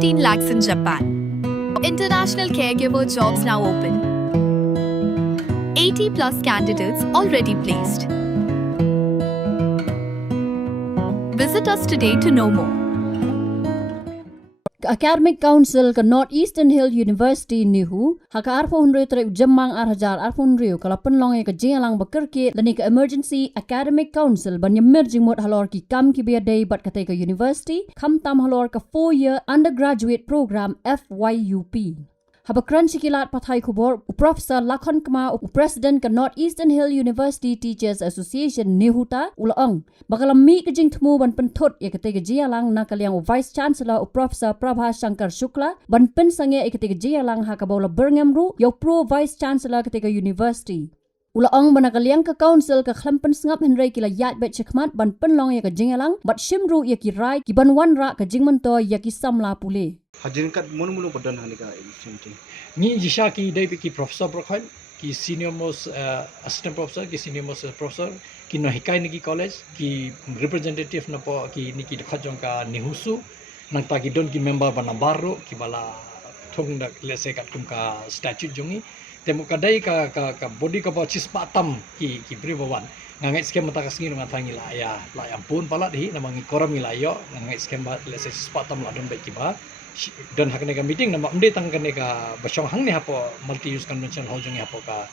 15 lakhs in Japan. International caregiver jobs now open. 80 plus candidates already placed. Visit us today to know more. Academic Council ke Northeastern Hill University nihu haka arfo hundre trek jemang arhajar arfo hundre kala penlong ke jengalang bekerke lani ke Emergency Academic Council banyamir jingmot halor ki kam ki biadai bat kate ke university kam tam halor ke 4-year undergraduate program FYUP. Habakran sikilat pathai kubor Professor Lakhon Kma President ke Northeastern Hill University Teachers Association nihuta ulaong bakalam mi ke jing thmu ban penthut ya kete ke jialang na kaliang Vice Chancellor Professor Prabha Shankar Shukla ban pen sange ya kete ke jialang hakabola Birmingham ru yo Pro Vice Chancellor kete ke University ulaong ban kaliang ke council ke khlampen sngap henry kila yat bet chekmat ban penlong ya ke jingalang bat shimru ya ki rai ki ban wan ra ke jingmanto ya ki samla pule Hadirin kat mulu badan hanika ini. Ni jisha ki dai ki professor berkhal ki senior most assistant professor ki senior most professor ki no hikai ni ki college ki representative na po ki ni ki khajong ka nihusu nang ta ki don ki member bana baru ki bala thong dak lese kat kum ka statute jongi temu kadai ka body ka po chispa tam ki privawan ngangai skem mata kasngi nang tangi la ya ampun pala di namangi koram ila yo ngangai skem ba lese chispa tam la don bai ki ba dan hakne ka meeting nama umde tang kane ka basong hang ne hapo multi use convention hall jong hapo ka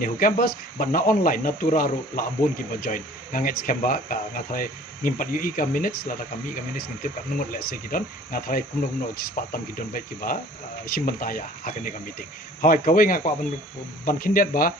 nehu campus but na online na turaru la abon ki ba join nganget skemba ka ngathai ngimpat ui ka minutes la kami ka minutes ngintip ka nungut lese ki don ngathai kumno cispatam ki don bai ki ba simbantaya hakne ka meeting hoi kawai nga kwa ban kindet ba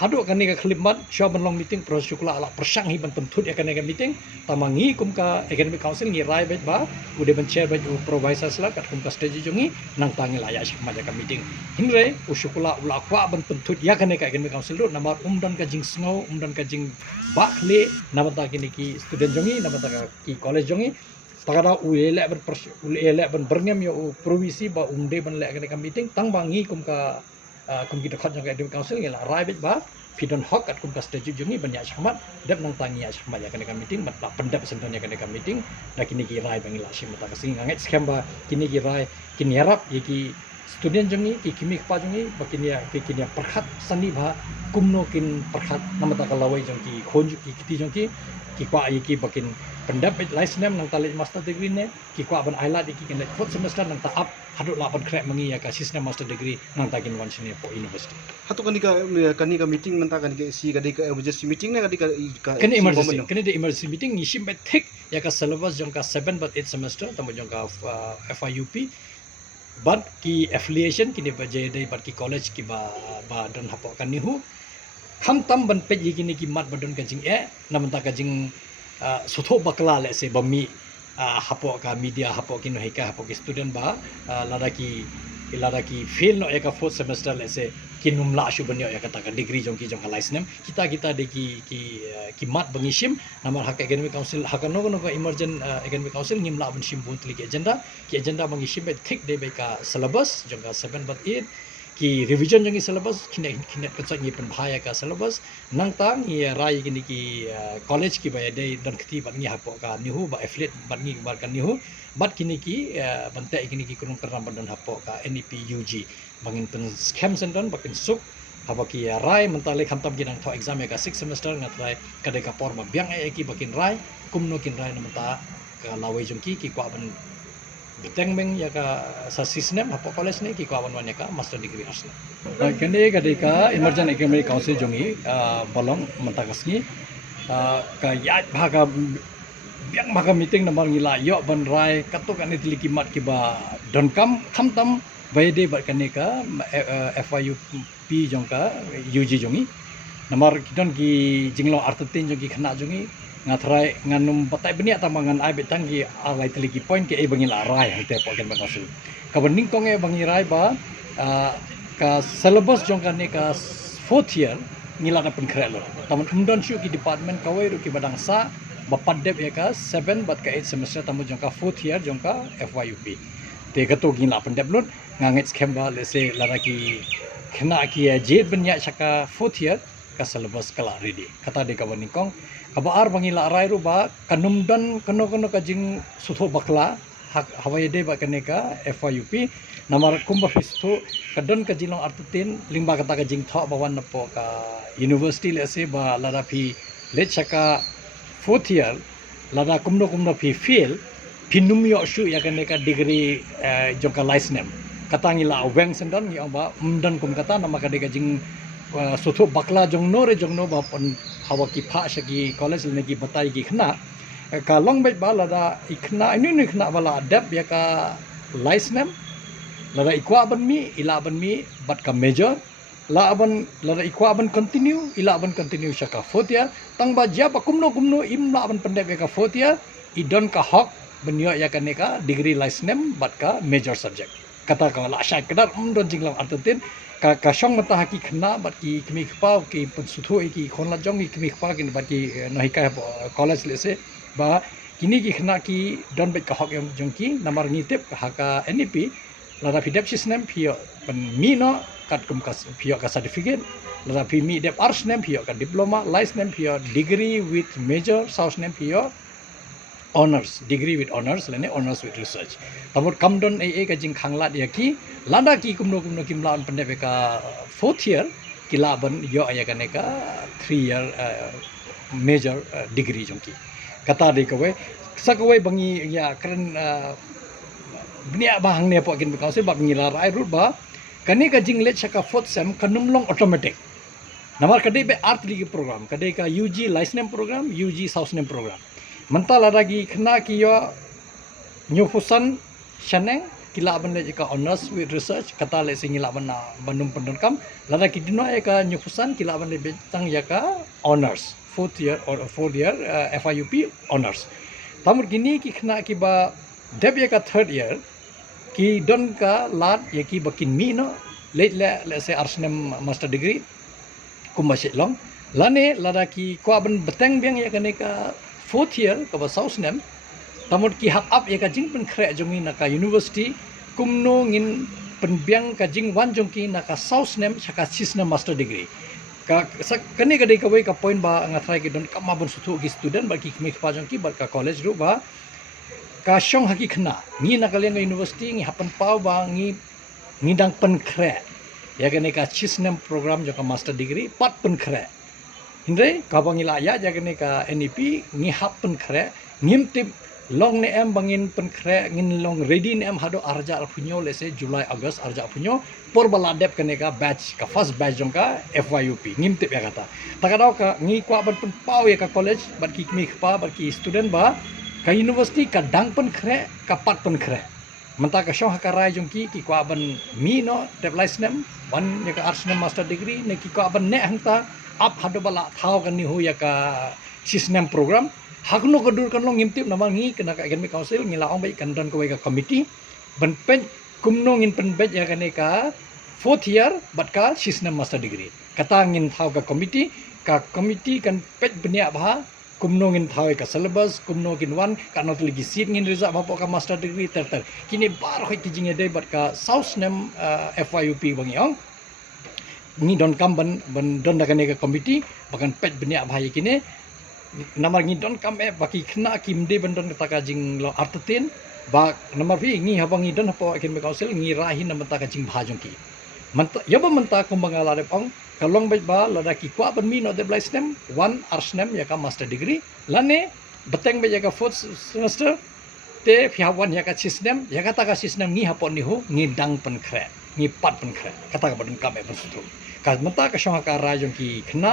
hadu kan ka khlimbat sho ban long meeting pro syukla ala persang hi ban penthut ya kan ka meeting tamangi kum ka academic council ngi rai bet ba ude ban chair bet provisor sla kat kum ka stage jongi nang tangi laya shikma ka meeting hinre syukla ula kwa ban penthut ya kan ka academic council ro namar umdan ka jing snow umdan ka jing bakle namata kini ki student jongi namata ki college jongi takada uele ban berngam yo provisi ba umde ban le ka meeting tang bangi kum ka kum kita khat jang academic council ngela rai bet ba pidon hok at kum ka statute jungi banyak syahmat dep nang tangi syahmat ya kan meeting bat pendap sentonya kan meeting dak kini ki rai bangila sim ta kasing nganget scam ba kini ki rai kini harap ki student jungi ki kimi pa jungi bakini ya kini perkhat sani ba kumno kin perkhat namata kalawai jong ki khonju ki kiti jong ki kwa ki bakin pendap license nang tali master degree ne ki kwa ban ailat ki kin fourth semester nang ta up hadut lapan krek mengi ya ka sistem master degree nang takin wan sini po university Hatu kanika meeting menta kanika si kadika emergency meeting ne kadika kene emergency meeting ni sim thik ya ka syllabus jong ka 7 but 8 semester tamu jong ka FIUP but ki affiliation kini baje dai but ki college ki ba don hapo kan nihu kham tam ban pe yi kini ki mat badon ka jing namanta ka jing sutho bakla le se bami hapo ka media hapo ki no heka hapo ki student ba lada ki fail no eka fourth semester le se kinum la shu banyo eka ta degree jong ki license kita de ki mat bangishim namar hak academic council hakano no ka emergent academic council ngim la ban shim bun ki agenda bangishim bet thik de be ka syllabus jong ka 7 but 8 ki revision jong syllabus kinet ka ngi pen bahaya ka syllabus nang tang ye rai kini ki college ki ba de dan khti bat ngi hapo ka nihu ba affiliate bat ngi ba kan nihu bat kini ki bantai kini ki kurung peram dan hapo ka NEP UG bangin pen scam sendon bakin suk apa ki rai mentale khantam ki nang tho exam ka 6 semester ngatrai kadai ka por ma biang ki bakin rai kumno kin rai namata ka lawai jong ki kwa ban biteng beng ya ka sa sistem apa college ni ki kawan wan ya ka master degree asna kene kadika emergent academic council jongi bolong mentakasni ka ya bhaga biang bhaga meeting namar ngila yo ban rai katuk ani tiliki mat ki ba don kam khamtam baide bar kane ka FIUP jongka UG jongi namar kidon ki jinglo artetin jongi khana jongi ngathrai nganum patai benia tamangan ai betang ki alai teliki point ke bangila rai hante poken bakasul ka banding kong bangi rai ba ka syllabus jong kan ka 4th year ngila na penkrelo taman umdon shu ki department kawai ru ki badang sa bapadep ya ka 7 but ka 8 semester tamu jong ka 4th year jong ka FYUP te kato ngila pendep lut nganget scam ba lese laraki khna ki jet benya chaka 4th year ka syllabus kala ready kata de ka banding kong kabaar bangila rai ru ba kanumdan kano ka jing sutho bakla Hawaii Day ba kaneka FYUP namar kumba fistu kadon ka jilong artutin lingba kata ka jing tho bawan na po ka university le se ba lada phi le chaka 4th year lada kumno phi fail pinum yo shu ya kaneka degree jongka license kata ngila aweng sendon ngi ba umdan kum kata nama ka de ka jing sotho bakla jongno ba pon hawa ki pha shagi college le ki batai ki khna ka long bet bala da ikna ini khna bala adap ya ka license lada ikwa ban mi ila ban mi bat ka major la ban lada ikwa ban continue ila ban continue shaka 4th year tang ba ja ba kumno im la ban pendep ya ka 4th year idon ka hok benyo ya ka ne ka degree license bat ka major subject kata ka la shay kadar don jinglang artutin ka shong mata haki khna bat ki kmi khpa ki pun sutho ki khonla jong ki kmi khpa ki bat ki nohika college le se ba kini ki khna ki don bet ka hok yong jong ki namar ngitip haka NEP lada pidep system pio pen mi no kat kum ka pio ka certificate lada pi mi dep ars nem pio ka diploma license pio degree with major south nem pio honors degree with honors lene honors with research tamur kamdon e ka jing khangla dia ki lada ki kumno kim laun pendep ka 4th year kila ban yo aya ka ne ka 3 year major degree jong ki kata de ko we sakwe bangi ya kren bnia bahang ne po kin ka se bab ngila rai rut ba kani ka jing let chaka 4th sem kanum long automatic namar kadai be art ligi program kadai ka UG license program UG south nem program mentala lagi kena ki yo nyufusan shaneng kila ban le ka honors with research kata le singila ban bandung pendekam lada ki dino ka nyufusan kila ban le betang ya ka honors 4th year or 4th year FYUP honors tamur gini ki kena ki ba deb ya ka 3rd year ki don ka lat ya ki bakin mi no le se arsnem master degree kumba long lane lada ki kwa ban beteng biang ya ka 4th year ka ba south nem tamut ki hap up ya ka jing pen khre jongi na ka university kumno ngin penbiang ka jing wan jongki na ka south nem chaka sisna master degree ka kani ka dei ka wei ka point ba ngatrai ki don ka ma bon suthu ki student ba ki khmi khpa jongki ba ka college ru ba ka shong haki khna ngi na ka leng university ngi hapan pau ba ngi dang pen khre ya ka ne ka sisna program jo ka master degree pat pen khre hindre ka bangila ya jagane ka NEP ngi happen khre ngim tip long ne em bangin pen khre ngin long ready ne em hado arja alpunyo lese July August arja alpunyo por bala dep kane ka batch ka first batch jong ka FYUP ngim tip ya kata takadau ka ngi kwa ban pen pau ya ka college bat ki mi khpa bat ki student ba ka university ka dang pen khre ka pat pen khre menta ka shong ka rai jong ki kwa ban mi no dep license ban ya ka arts master degree ne ki kwa ban ne hangta up hado bala thau kan ni hu ya ka system program hakno kadur kan long ngimtip nama ngi kena ka academic council ngila ong bai kan dan ko ka committee ban pen kumno ngin pen bet ya kan ka 4th year bat ka system master degree kata ngin thau ka committee kan pet benia bha kumno ngin thau ka syllabus kumno ngin wan ka not lagi seat ngin result bha ka master degree ter kini bar khoi ki jinge dei bat ka south nem FYUP bangi ong ni don kam ban don da kane ka committee bakan pet benia bhai kine namar ngi don kam baki khna kim de ban don ta ka jing lo artatin ba namar phi ngi habang ngi don hapo akin me council ngi rahi nam ta ka jing bhajong ki manta yaba manta kum bangala de pong kalong bet ba la da ki kwa ban mi no de blaisnem one arsnem ya ka master degree lane beteng be ya ka 4th semester te phi hawan ya ka system ya ka ta ka system ngi hapo ni hu ngi dang pen khre ngi pat pen khre kata ka ban kam e bestu ka mata ka shong ka rajong ki khna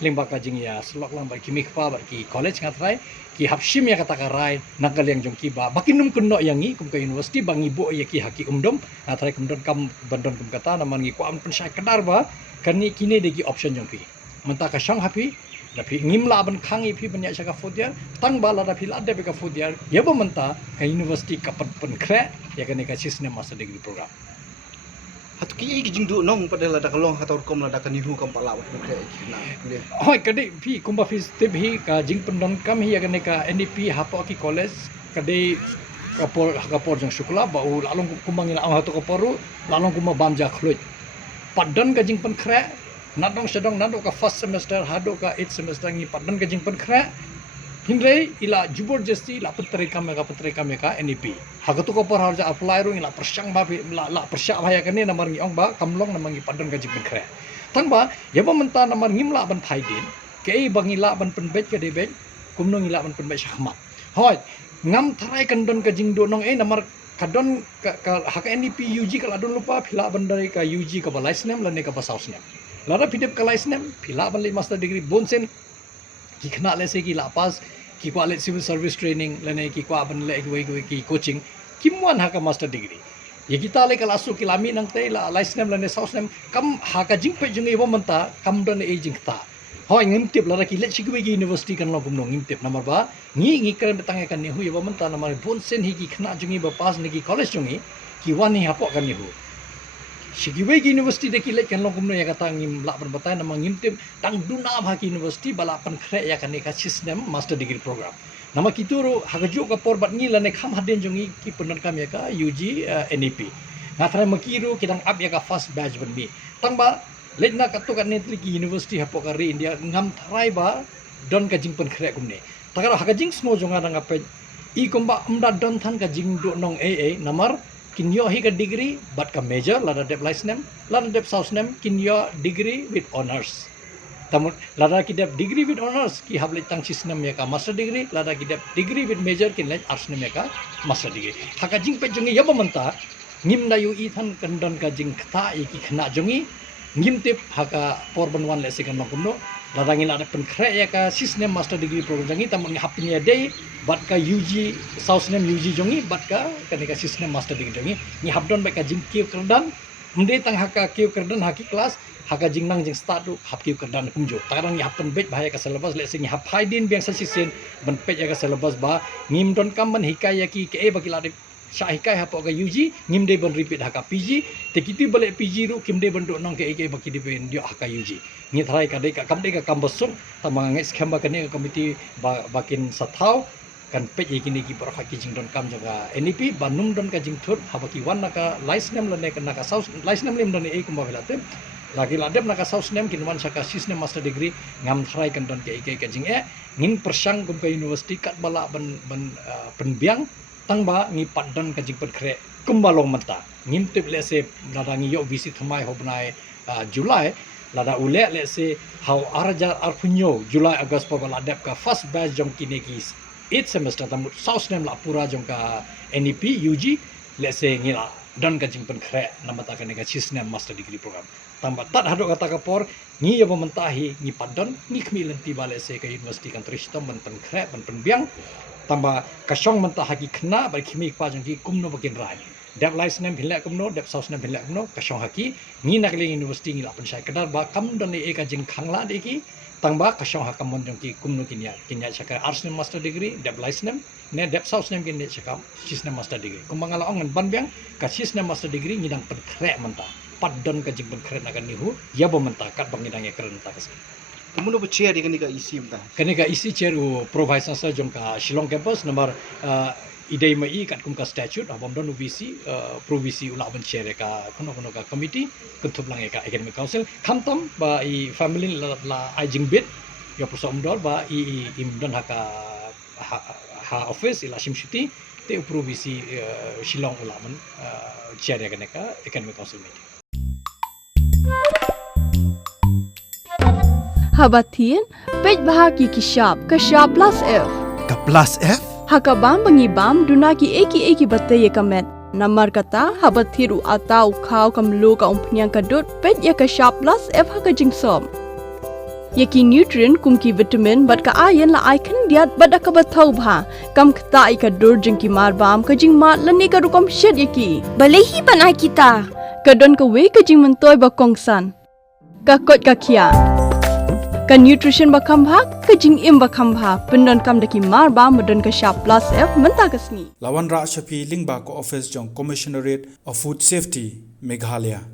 limba ka jing ya slok lang ba ki mikpa ba ki college ngatrai ki hapshim ya kata ka rai nakal yang jong ki ba bakinum kunno yang ngi kum ka university bangi bo ya ki haki umdom ngatrai kum don kam bandon kum kata naman ngi ko am pen sai kadar ba kani kine de ki option jong pi mata ka shong happy da phi ngim la ban khangi phi banya saka fodia tang bala da phi la de ka fodia ya ba manta ka university ka pen khre ya kani ka system master degree program hatu ki jing du nong pada lada kalong hatur kom lada kan nihu kam palawat kre na kle hoi kade phi kumba phi step hi ka jing pendon kam hi agane ka NEP hapo ki college kade kapor jong shukla ba u lalong kumbang ila hatu kaporu lalong kumba bamja khluj padan ka jing pen khre nadong sedong nado ka first semester hado ka 8th semester ngi padan ka jing pen khre Hindre ila jubor jesti ila petrika meka NEP. Hagatu ko por harja apply ro ila persyang ba la persyak bahaya kene namar ngi ong ba kamlong namang ngi padon gaji benkre. Tang ba ya ba menta namar ngimla ban thaidin ke bangila ban penbet ke debet kumno ngila ban penbet syahmat. Hoi ngam tharai kandon ka jingdo nong namar kadon ka hak NEP UG kala don lupa phila ban dari ka UG ka balaisnem lane ka basausnem. Lara pidep ka laisnem phila ban le master degree bonsen ki khna le se ki la pas ki kwa le civil service training lane ki kwa ban le ki coaching kimwan ha ka master degree ye kita le kala su kilami nang te la laisnem lane sausnem kam ha ka jing pe jung e manta kam don e jing ta hoi ngim tip la ki le chigwe ki university kan lo gumno ngim tip namar ba ngi kren betang kan ni hu ye manta namar bonsen hi ki khna jungi ba pas ni ki college jungi ki wani ha po kan ni hu Shigiwe University de kilet kan long kumno ya kata ngim la berbatai nama ngim tim tang duna bhaki university bala pan khre ya kan ka system master degree program nama kituro hagajo ka por bat ngi la ne kham haden jongi ki punan kam ya ka UG NEP ngathra makiru kidang up ya ka first batch ban mi tang ba letna ka to kan netli ki university hapo ka re India ngam thrai ba don ka jing pan khre kumne takara hagajing smo jonga nang ape I komba amda don than ka jing do nong AA namar kinyo hi ka degree but ka major lada dep license lada dep south nem kinyo degree with honors tamun lada ki dep degree with honors ki hable tang system ya ka master degree lada ki dep degree with major kin le arts nem ya ka master degree haka jing pe jungi yaba manta ngim na yu I than kandon ka jing kha I ki khna jungi ngim tip haka porban wan le second makumno lada ngila dep pen khre ya ka system master degree program jangi tamun hapnya day bat ka UG south nem UG jongi bat ka kanika system master degree jongi ni habdon ba ka jing kiu kerdan mde tang haka kiu kerdan haki class haka jing nang jing start du hap kiu kerdan kumjo tarang ni happen bet bahaya ka syllabus le sing hap haidin biang sa sisen ban pet ya ka syllabus ba ngim don kam ban hikai ya ki ke ba kila de sha hikai hapo ka UG ngim de ban repeat haka PG te kiti bale PG ru kim de ban do nong ke ba ki de ben dio haka UG ni thrai ka de ka kam de ka kam bosung tamang ngai skema ka ne committee bakin sathau kan pet ye kini ki por haki jing don kam jaga NEP banum don ka jing thut habaki wan naka license lane kan naka south license lem don e kumba velate lagi ladep naka south nem kin wan saka system master degree ngam thrai kan don ke ka jing ngin persang kum ka university kat bala ban penbiang tang ba ngi paddan ka jing per khre kumba long mata ngim tip le se lada ngi yo visit thmai hobnai July lada ule le se how arajar arpunyo July August pa bala dep ka first batch jong kine ki 8 semester tamut south nem la pura jong ka NEP UG let's say ngila don ka jing pen khre namata ka nega system master degree program tamba tat hado kata ka por ngi yo mentahi ngi padon ngi khmi lenti ba let's say ka university kan tristom ban pen khre ban pen biang tamba ka shong mentaha ki khna ba khmi pa jong ki kumno bakin rai dep license nem philek kumno dep south nem philek kumno ka shong haki ngi nakli university ngi la pen sai kadar ba kam don e ka jing khangla de ki tangba kasyong hakamon jong ki kumno kinya chaka arts nem master degree dep license nem ne dep south nem kinya chaka system master degree kumangala ongan banbyang ka system master degree ngidang penkhre manta paddon ka jing penkhre nakan nihu yabo manta kat bangidang ya keren ta kasi Kemudian apa chair di kanika isi mta. kanika isi chair u provision sa jong ka Shillong campus nomor idei mai kat kum ka statute abam don VC provisi ula ban chair ka kono ka committee kuntup lang ka academic council khamtam ba I family la I jing bit yo prosom dol ba I im don ha office ila shimshuti te provisi Shillong ula ban chair ka academic council meeting Habatin pej bahagi kishab kashab plus F Ka plus F? hakabam bangibam dunaki eki batte yekamet namar kata habathiru atau khau kamlu ka umpnyang kadut pej ya kashab plus F haka jingsom yaki nutrient kumki vitamin bat ka iron la icon diat bat ka bathau bha kam khta I ka dur jingki marbam ka jing mat lani ka rukom shed yaki balehi banai kita kadon ka we ka jing mentoy ba kongsan ka kot ka khia ka nutrition bakam bha ka jing im bakam bha pendon kam daki mar ba modon ka sharp plus F menta kasni Lawan Ra Shafi Lingba ko office jong Commissionerate of Food Safety Meghalaya